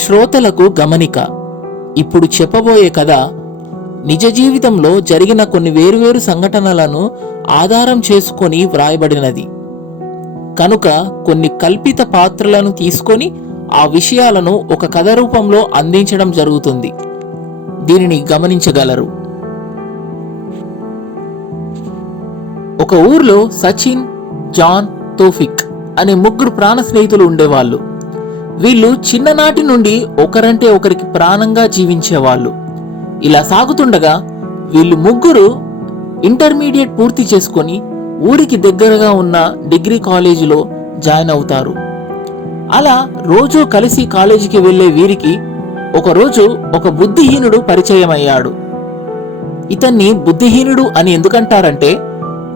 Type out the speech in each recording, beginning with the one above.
శ్రోతలకు గమనిక. ఇప్పుడు చెప్పబోయే కథ నిజ జీవితంలో జరిగిన కొన్ని వేరువేరు సంఘటనలను ఆధారం చేసుకొని వ్రాయబడినది. కనుక కొన్ని కల్పిత పాత్రలను తీసుకొని ఆ విషయాలను ఒక కథ రూపంలో అందించడం జరుగుతుంది. దీనిని గమనించగలరు. ఒక ఊర్లో సచిన్ జాన్ తోఫిక్ అనే ముగ్గురు ప్రాణ స్నేహితులు ఉండేవాళ్ళు. వీళ్ళు చిన్ననాటి నుండి ఒకరంటే ఒకరికి ప్రాణంగా జీవించేవాళ్ళు. ఇలా సాగుతుండగా వీళ్ళు ముగ్గురు ఇంటర్మీడియట్ పూర్తి చేసుకొని ఊరికి దగ్గరగా ఉన్న డిగ్రీ కాలేజీలో జాయిన్ అవుతారు. అలా రోజు కలిసి కాలేజీకి వెళ్ళే వీరికి ఒకరోజు ఒక బుద్ధిహీనుడు పరిచయం అయ్యాడు ఇతన్ని బుద్ధిహీనుడు అని ఎందుకంటారంటే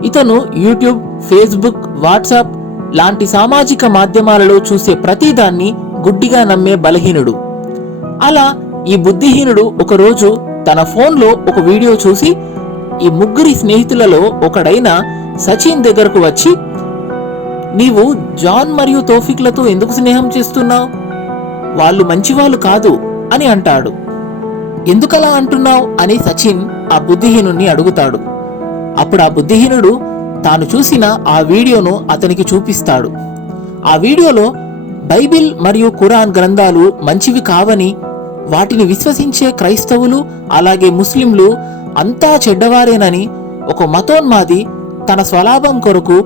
ఇతను యూట్యూబ్ ఫేస్బుక్ వాట్సాప్ లాంటి సామాజిక మాధ్యమాలలో చూసే ప్రతిదాన్ని గుడ్డిగా నమ్మే బలహీనుడు. అలా ఈ బుద్ధిహీనుడు ఒకరోజు తన ఫోన్లో ఒక వీడియో చూసి ఈ ముగ్గురి స్నేహితులలో ఒకడైన సచిన్ దగ్గరకు వచ్చి నీవు జాన్ మరియు తోఫిక్లతో ఎందుకు స్నేహం చేస్తున్నావు? వాళ్ళు మంచివాళ్ళు కాదు అని అంటాడు. ఎందుకలా అంటున్నావు? అని సచిన్ ఆ బుద్ధిహీనుణ్ణి అడుగుతాడు. అప్పుడు ఆ బుద్ధిహీనుడు తాను చూసిన ఆ వీడియోను అతనికి చూపిస్తాడు. ఆ వీడియోలో బైబిల్ మరియు ఖురాన్ గ్రంథాలు మంచివి కావని వాటిని విశ్వసించే క్రైస్తవులు అలాగే ముస్లింలు అంతా చెడ్డవారేనని ఒక మతోన్మాది తన స్వలాభం కొరకు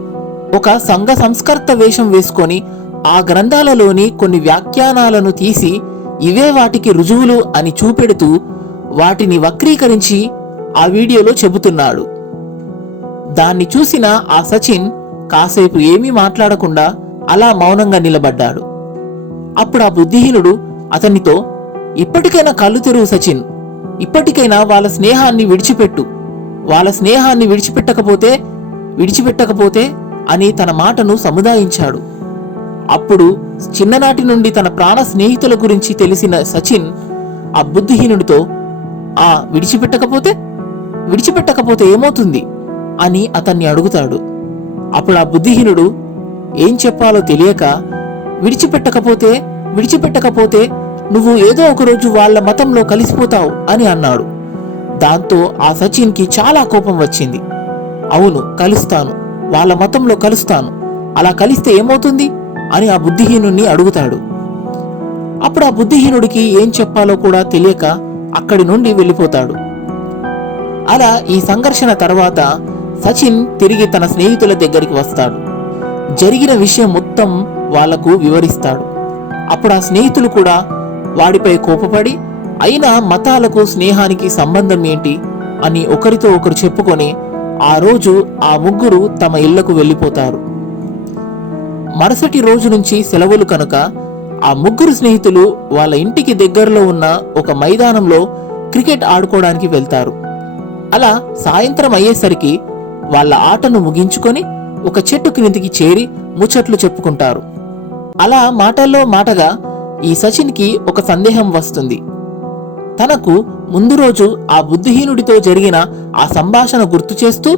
ఒక సంఘ సంస్కర్త వేషం వేసుకొని ఆ గ్రంథాలలోని కొన్ని వ్యాఖ్యానాలను తీసి ఇవే వాటికి రుజువులు అని చూపెడుతూ వాటిని వక్రీకరించి ఆ వీడియోలో చెబుతున్నాడు. దాన్ని చూసిన ఆ సచిన్ కాసేపు ఏమీ మాట్లాడకుండా అలా మౌనంగా నిలబడ్డాడు. అప్పుడు ఆ బుద్ధిహీనుడు అతనితో ఇప్పటికైనా కళ్ళు తెరువు సచిన్. ఇప్పటికైనా వాళ్ళ స్నేహాన్ని విడిచిపెట్టు. వాళ్ళ స్నేహాన్ని విడిచిపెట్టకపోతే విడిచిపెట్టకపోతే అని తన మాటను సముదాయించాడు. అప్పుడు చిన్ననాటి నుండి తన ప్రాణ స్నేహితుల గురించి తెలిసిన సచిన్ ఆ బుద్ధిహీనుడితో ఆ విడిచిపెట్టకపోతే? విడిచిపెట్టకపోతే ఏమవుతుంది? అని అతన్ని అడుగుతాడు. అప్పుడు ఆ బుద్ధిహీనుడు ఏం చెప్పాలో తెలియక విడిచిపెట్టకపోతే విడిచిపెట్టకపోతే నువ్వు ఏదో ఒకరోజు వాళ్ళ వాళ్ళ మతంలో కలిసిపోతావు అని అన్నాడు. దాంతో ఆ సచిన్కి చాలా కోపం వచ్చింది. అవును కలుస్తాను. వాళ్ళ మతంలో కలుస్తాను. అలా కలిస్తే ఏమవుతుంది? అని ఆ బుద్ధిహీనుణ్ణి అడుగుతాడు. అప్పుడు ఆ బుద్ధిహీనుడికి ఏం చెప్పాలో కూడా తెలియక అక్కడి నుండి వెళ్ళిపోతాడు. అలా ఈ సంఘర్షణ తర్వాత సచిన్ తిరిగి తన స్నేహితుల దగ్గరికి వస్తాడు. జరిగిన విషయం మొత్తం వాళ్ళకు వివరిస్తాడు. అప్పుడు ఆ స్నేహితులు కూడా వాడిపై కోపపడి అయినా మతాలకు స్నేహానికి సంబంధం ఏంటి అని ఒకరితో ఒకరు చెప్పుకొని ఆ రోజు ఆ ముగ్గురు తమ ఇళ్ళకు వెళ్ళిపోతారు. మరుసటి రోజు నుంచి సెలవులు కనుక ఆ ముగ్గురు స్నేహితులు వాళ్ళ ఇంటికి దగ్గరలో ఉన్న ఒక మైదానంలో క్రికెట్ ఆడుకోవడానికి వెళ్తారు. అలా సాయంత్రం అయ్యేసరికి వాళ్ళ ఆటను ముగించుకొని ఒక చెట్టు క్రిందికి చేరి ముచ్చట్లు చెప్పుకుంటారు. అలా మాటల్లో మాటగా ఈ సచిన్కి ఒక సందేహం వస్తుంది. తనకు ముందు రోజు ఆ బుద్ధిహీనుడితో జరిగిన ఆ సంభాషణ గుర్తు చేస్తూ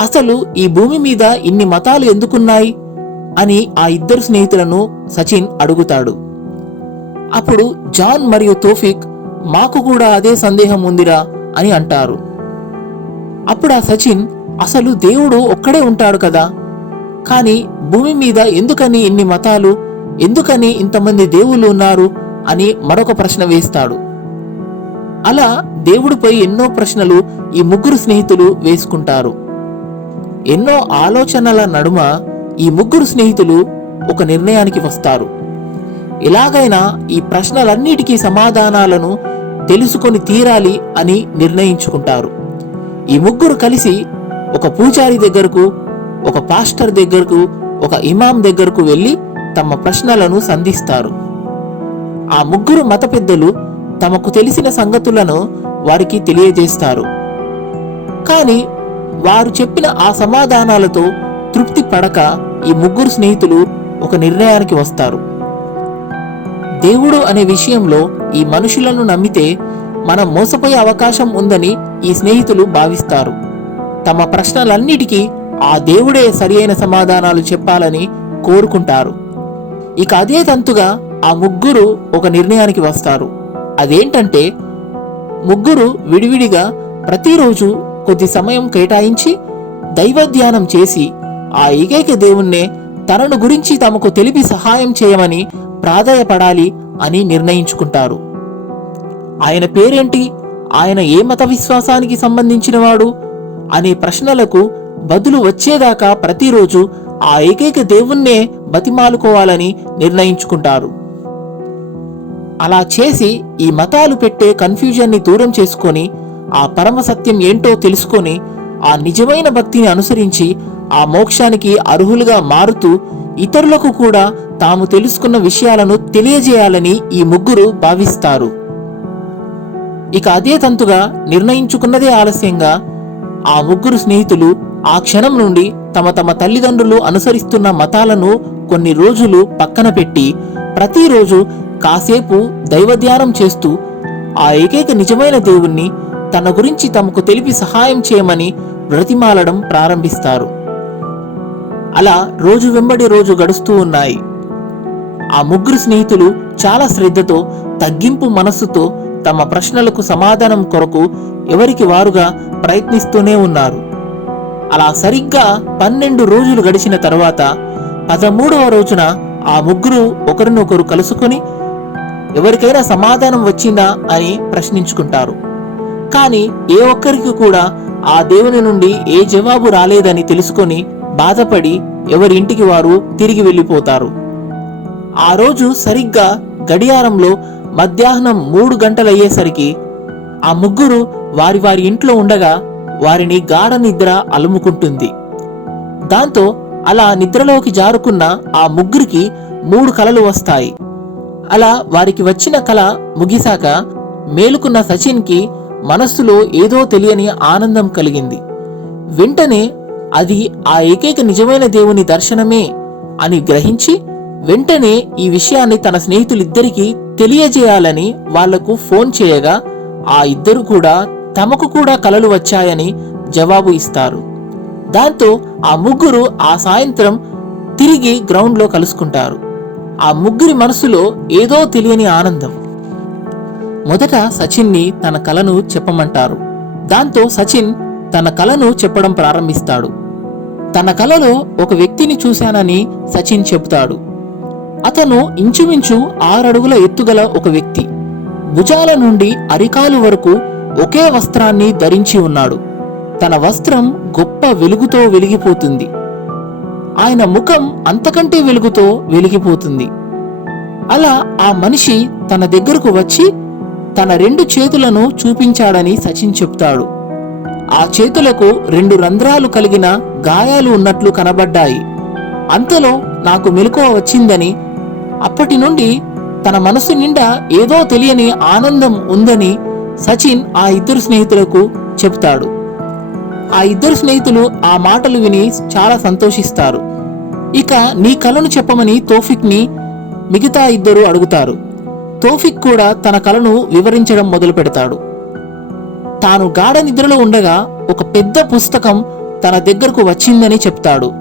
అసలు ఈ భూమి మీద ఇన్ని మతాలు ఎందుకున్నాయి? అని ఆ ఇద్దరు స్నేహితులను సచిన్ అడుగుతాడు. అప్పుడు జాన్ మరియు తోఫిక్ మాకు కూడా అదే సందేహం ఉందిరా అని అంటారు. అప్పుడు ఆ సచిన్ అసలు దేవుడు ఒక్కడే ఉంటాడు కదా? కానీ భూమి మీద ఎందుకని ఇన్ని మతాలు? ఎందుకని ఇంతమంది దేవుళ్ళు ఉన్నారు అని మరొక ప్రశ్న వేస్తాడు. అలా దేవుడిపై ఎన్నో ప్రశ్నలు ఈ ముగ్గురు స్నేహితులు వేసుకుంటారు. ఎన్నో ఆలోచనల నడుమ ఈ ముగ్గురు స్నేహితులు ఒక నిర్ణయానికి వస్తారు. ఎలాగైనా ఈ ప్రశ్నలన్నిటికీ సమాధానాలను తెలుసుకొని తీరాలి అని నిర్ణయించుకుంటారు. ఈ ముగ్గురు కలిసి ఒక పూజారి దగ్గరకు ఒక పాస్టర్ దగ్గరకు ఒక ఇమాం దగ్గరకు వెళ్ళి తమ ప్రశ్నలను సంధిస్తారు. ఆ ముగ్గురు మత పెద్దలు తమకు తెలిసిన సంగతులను వారికి తెలియజేస్తారు. కానీ వారు చెప్పిన ఆ సమాధానాలతో తృప్తి పడక ఈ ముగ్గురు స్నేహితులు ఒక నిర్ణయానికి వస్తారు. దేవుడు అనే విషయంలో ఈ మనుషులను నమ్మితే మనం మోసపోయే అవకాశం ఉందని ఈ స్నేహితులు భావిస్తారు. తమ ప్రశ్నలన్నిటికీ ఆ దేవుడే సరియైన సమాధానాలు చెప్పాలని కోరుకుంటారు. ఇక అదే తంతుగా ఆ ముగ్గురు ఒక నిర్ణయానికి వస్తారు. అదేంటంటే ముగ్గురు విడివిడిగా ప్రతిరోజు కొద్ది సమయం కేటాయించి దైవధ్యానం చేసి ఆ ఏకైక దేవుణ్ణే తనను గురించి తమకు తెలిపి సహాయం చేయమని ప్రాధాయపడాలి అని నిర్ణయించుకుంటారు. ఆయన పేరేంటి? ఆయన ఏ మత విశ్వాసానికి సంబంధించినవాడు? అనే ప్రశ్నలకు బదులు వచ్చేదాకా ప్రతిరోజు ఆ ఏకైక దేవుణ్ణే బతిమాలుకోవాలని నిర్ణయించుకుంటారు. అలా చేసి ఈ మతాలు పెట్టే కన్ఫ్యూజన్ని దూరం చేసుకొని ఆ పరమ సత్యం ఏంటో తెలుసుకొని ఆ నిజమైన భక్తిని అనుసరించి ఆ మోక్షానికి అర్హులుగా మారుతూ ఇతరులకు కూడా తాము తెలుసుకున్న విషయాలను తెలియజేయాలని ఈ ముగ్గురు భావిస్తారు. ఇక అదే తంతుగా నిర్ణయించుకున్నదే ఆలస్యంగా ఆ ముగ్గురు స్నేహితులు ఆ క్షణం నుండి తమ తమ తల్లిదండ్రులు అనుసరిస్తున్న మతాలను కొన్ని రోజులు పక్కన పెట్టి ప్రతిరోజు కాసేపు దైవధ్యానం చేస్తూ ఆ ఏకైక నిజమైన దేవుణ్ణి తన గురించి తమకు తెలిపి సహాయం చేయమని బ్రతిమాలడం ప్రారంభిస్తారు. అలా రోజు వెంబడి రోజు గడుస్తూ ఉన్నాయి. ఆ ముగ్గురు స్నేహితులు చాలా శ్రద్ధతో తగ్గింపు మనస్సుతో తమ ప్రశ్నలకు సమాధానం కొరకు ఎవరికి వారుగా ప్రయత్నిస్తూనే ఉన్నారు. అలా సరిగ్గా పన్నెండు రోజులు గడిచిన తర్వాత పదమూడవ రోజున ఆ ముగ్గురు ఒకరినొకరు కలుసుకొని ఎవరికైనా సమాధానం వచ్చిందా అని ప్రశ్నించుకుంటారు. కానీ ఏ ఒక్కరికి కూడా ఆ దేవుని నుండి ఏ జవాబు రాలేదని తెలుసుకొని బాధపడి ఎవరి ఇంటికి వారు తిరిగి వెళ్ళిపోతారు. ఆ రోజు సరిగ్గా గడియారంలో మధ్యాహ్నం మూడు గంటలయ్యేసరికి ఆ ముగ్గురు వారి వారి ఇంట్లో ఉండగా వారిని గాఢ నిద్ర అలుముకుంటుంది. దాంతో అలా నిద్రలోకి జారుకున్న ఆ ముగ్గురికి మూడు కలలు వస్తాయి. అలా వారికి వచ్చిన కళ ముగిశాక మేలుకున్న సచిన్కి మనస్సులో ఏదో తెలియని ఆనందం కలిగింది. వెంటనే అది ఆ ఏకైక నిజమైన దేవుని దర్శనమే అని గ్రహించి వెంటనే ఈ విషయాన్ని తన స్నేహితులిద్దరికీ తెలియజేయాలని వాళ్ళకు ఫోన్ చేయగా ఆ ఇద్దరు కూడా తమకు కూడా కలలు వచ్చాయని జవాబు ఇస్తారు. దాంతో ఆ ముగ్గురు ఆ సాయంత్రం తిరిగి గ్రౌండ్లో కలుసుకుంటారు. ఆ ముగ్గురి మనసులో ఏదో తెలియని ఆనందం. మొదట సచిన్ని తన కలను చెప్పమంటారు. దాంతో సచిన్ తన కలను చెప్పడం ప్రారంభిస్తాడు. తన కలలో ఒక వ్యక్తిని చూశానని సచిన్ చెబుతాడు. అతను ఇంచుమించు ఆరడుగుల ఎత్తుగల ఒక వ్యక్తి. భుజాల నుండి అరికాలు వరకు ఒకే వస్త్రాన్ని ధరించి ఉన్నాడు. తన వస్త్రం గొప్ప వెలుగుతో వెలిగిపోతుంది. ఆయన ముఖం అంతకంటే వెలుగుతో వెలిగిపోతుంది. అలా ఆ మనిషి తన దగ్గరకు వచ్చి తన రెండు చేతులను చూపించాడని సచిన్ చెప్తాడు. ఆ చేతులకు రెండు రంధ్రాలు కలిగిన గాయాలు ఉన్నట్లు కనబడ్డాయి. అంతలో నాకు మెలకువ వచ్చిందని అప్పటి నుండి తన మనసు నిండా ఏదో తెలియని ఆనందం ఉందని సచిన్ ఆ ఇద్దరు స్నేహితులకు చెప్తాడు ఆ ఇద్దరు స్నేహితులు ఆ మాటలు విని చాలా సంతోషిస్తారు. ఇక నీ కలను చెప్పమని తోఫిక్ని మిగతా ఇద్దరు అడుగుతారు. తోఫిక్ కూడా తన కలను వివరించడం మొదలు పెడతాడు. తాను గాఢ నిద్రలో ఉండగా ఒక పెద్ద పుస్తకం తన దగ్గరకు వచ్చిందని చెప్తాడు.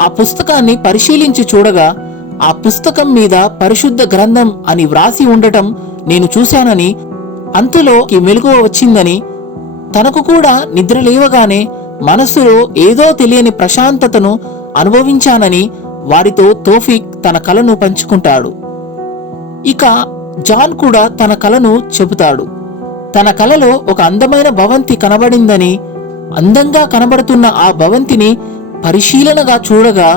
ఆ పుస్తకాన్ని పరిశీలించి చూడగా ఆ పుస్తకం మీద పరిశుద్ధ గ్రంథం అని వ్రాసి ఉండటం నేను చూశానని అంతలో మెలకువ వచ్చిందని తనకు కూడా నిద్ర లేవగానే మనస్సులో ఏదో తెలియని ప్రశాంతతను అనుభవించానని వారితో తోఫిక్ తన కలను పంచుకుంటాడు. ఇక జాన్ కూడా తన కలను చెబుతాడు. తన కలలో ఒక అందమైన భవంతి కనబడిందని అందంగా కనబడుతున్న ఆ భవంతిని పరిశీలనగా చూడగా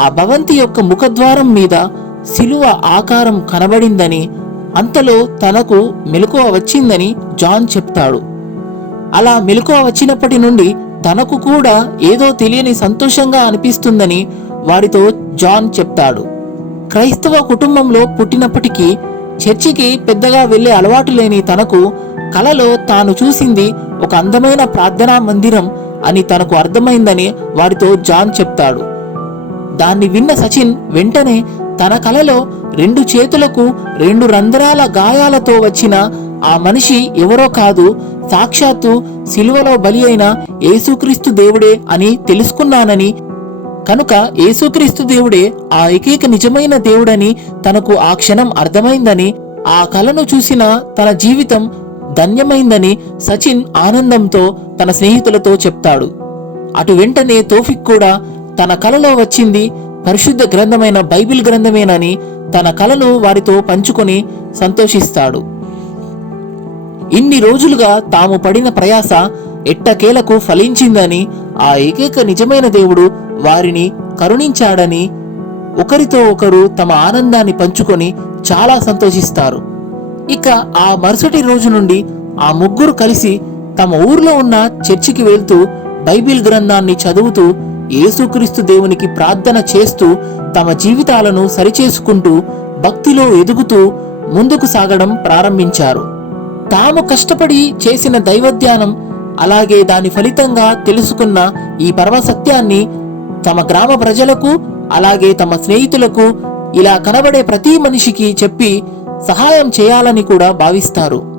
ఆ భవంతి యొక్క ముఖద్వారం మీద శిలువ ఆకారం కనబడిందని అంతలో తనకు మెలకువ వచ్చిందని జాన్ చెప్తాడు. అలా మెలకువ వచ్చినప్పటి నుండి తనకు కూడా ఏదో తెలియని సంతోషంగా అనిపిస్తుందని వారితో జాన్ చెప్తాడు. క్రైస్తవ కుటుంబంలో పుట్టినప్పటికీ చర్చికి పెద్దగా వెళ్ళే అలవాటు లేని తనకు కలలో తాను చూసింది ఒక అందమైన ప్రార్థనా మందిరం అని తనకు అర్థమైందని వారితో జాన్ చెప్తాడు. దాన్ని విన్న సచిన్ వెంటనే తన కలలో రెండు చేతులకు రెండు రంధ్రాల గాయాలతో వచ్చిన ఆ మనిషి ఎవరో కాదు సాక్షాత్తు సిలువలో బలి అయిన యేసుక్రీస్తు దేవుడే అని తెలుసుకున్నానని కనుక యేసుక్రీస్తు దేవుడే ఆ ఏకైక నిజమైన దేవుడని తనకు ఆ క్షణం అర్థమైందని ఆ కలను చూసిన తన జీవితం ధన్యమైందని సచిన్ ఆనందంతో తన స్నేహితులతో చెప్తాడు. అటు వెంటనే తోఫిక్ కూడా తన కలలో వచ్చింది పరిశుద్ధ గ్రంథమైన బైబిల్ గ్రంథమేనని తన కలను వారితో పంచుకొని సంతోషిస్తాడు. ఇన్ని రోజులుగా తాము పడిన ప్రయాస ఎట్టకేలకు ఫలించిందని ఆ ఏకైక నిజమైన దేవుడు వారిని కరుణించాడని ఒకరితో ఒకరు తమ ఆనందాన్ని పంచుకొని చాలా సంతోషిస్తారు. ఇక ఆ మరుసటి రోజు నుండి ఆ ముగ్గురు కలిసి తమ ఊర్లో ఉన్న చర్చికి వెళ్తూ బైబిల్ గ్రంథాన్ని చదువుతూ యేసుక్రీస్తు దేవునికి ప్రార్థన చేస్తూ తమ జీవితాలను సరిచేసుకుంటూ భక్తిలో ఎదుగుతూ ముందుకు సాగడం ప్రారంభించారు. తాము కష్టపడి చేసిన దైవధ్యానం అలాగే దాని ఫలితంగా తెలుసుకున్న ఈ పరమసత్యాన్ని తమ గ్రామ ప్రజలకు అలాగే తమ స్నేహితులకు ఇలా కనబడే ప్రతి మనిషికి చెప్పి సహాయం చేయాలని కూడా భావిస్తారు.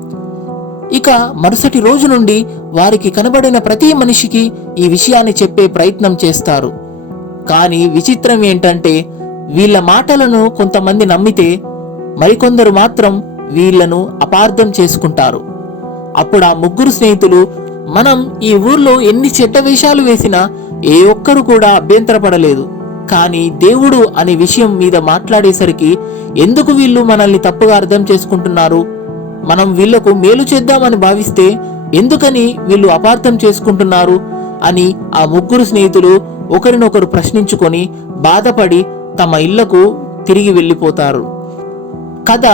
ఇక మరుసటి రోజు నుండి వారికి కనబడిన ప్రతి మనిషికి ఈ విషయాన్ని చెప్పే ప్రయత్నం చేస్తారు. కానీ విచిత్రం ఏంటంటే వీళ్ళ మాటలను కొంతమంది నమ్మితే మరికొందరు మాత్రం వీళ్ళను అపార్థం చేసుకుంటారు. అప్పుడు ఆ ముగ్గురు స్నేహితులు మనం ఈ ఊర్లో ఎన్ని చెడ్డ వేషాలు వేసినా ఏ ఒక్కరు కూడా అభ్యంతరపడలేదు. కానీ దేవుడు అనే విషయం మీద మాట్లాడేసరికి ఎందుకు వీళ్ళు మనల్ని తప్పుగా అర్థం చేసుకుంటున్నారు? మనం వీళ్ళకు మేలు చేద్దామని భావిస్తే ఎందుకని వీళ్ళు అపార్థం చేసుకుంటున్నారు అని ఆ ముగ్గురు స్నేహితులు ఒకరినొకరు ప్రశ్నించుకొని బాధపడి తమ ఇళ్ళకు తిరిగి వెళ్ళిపోతారు. కథ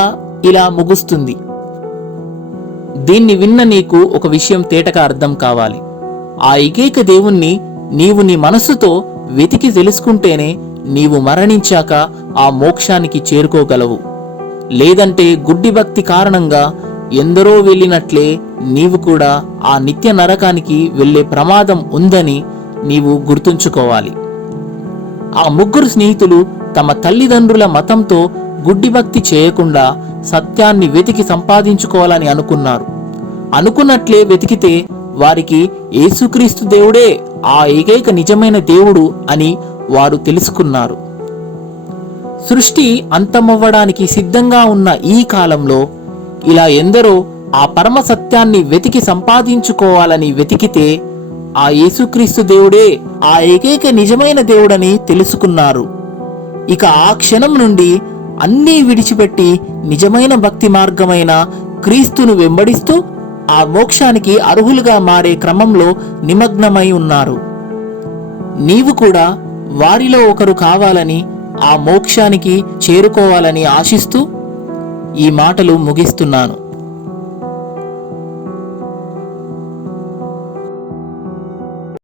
ఇలా ముగుస్తుంది. దీన్ని విన్న నీకు ఒక విషయం తేటగా అర్థం కావాలి. ఆ ఏకైక దేవుణ్ణి నీవు నీ మనస్సుతో వెతికి తెలుసుకుంటేనే నీవు మరణించాక ఆ మోక్షానికి చేరుకోగలవు. లేదంటే గుడ్డి భక్తి కారణంగా ఎందరో వెళ్ళినట్లే నీవు కూడా ఆ నిత్య నరకానికి వెళ్ళే ప్రమాదం ఉందని నీవు గుర్తుంచుకోవాలి. ఆ ముగ్గురు స్నేహితులు తమ తల్లిదండ్రుల మతంతో గుడ్డి భక్తి చేయకుండా సత్యాన్ని వెతికి సంపాదించుకోవాలని అనుకున్నారు. అనుకున్నట్లే వెతికితే వారికి యేసుక్రీస్తు దేవుడే ఆ ఏకైక నిజమైన దేవుడు అని వారు తెలుసుకున్నారు. సృష్టి అంతమవ్వడానికి సిద్ధంగా ఉన్న ఈ కాలంలో ఇలా ఎందరో ఆ పరమ సత్యాన్ని వెతికి సంపాదించుకోవాలని వెతికితే ఆ యేసుక్రీస్తు దేవుడే ఆ ఏకైక నిజమైన దేవుడని తెలుసుకున్నారు. ఇక ఆ క్షణం నుండి అన్నీ విడిచిపెట్టి నిజమైన భక్తి మార్గమైన క్రీస్తును వెంబడిస్తూ ఆ మోక్షానికి అర్హులుగా మారే క్రమంలో నిమగ్నమై ఉన్నారు. నీవు కూడా వారిలో ఒకరు కావాలని ఆ మోక్షానికి చేరుకోవాలని ఆశిస్తూ ఈ మాటలు ముగిస్తున్నాను.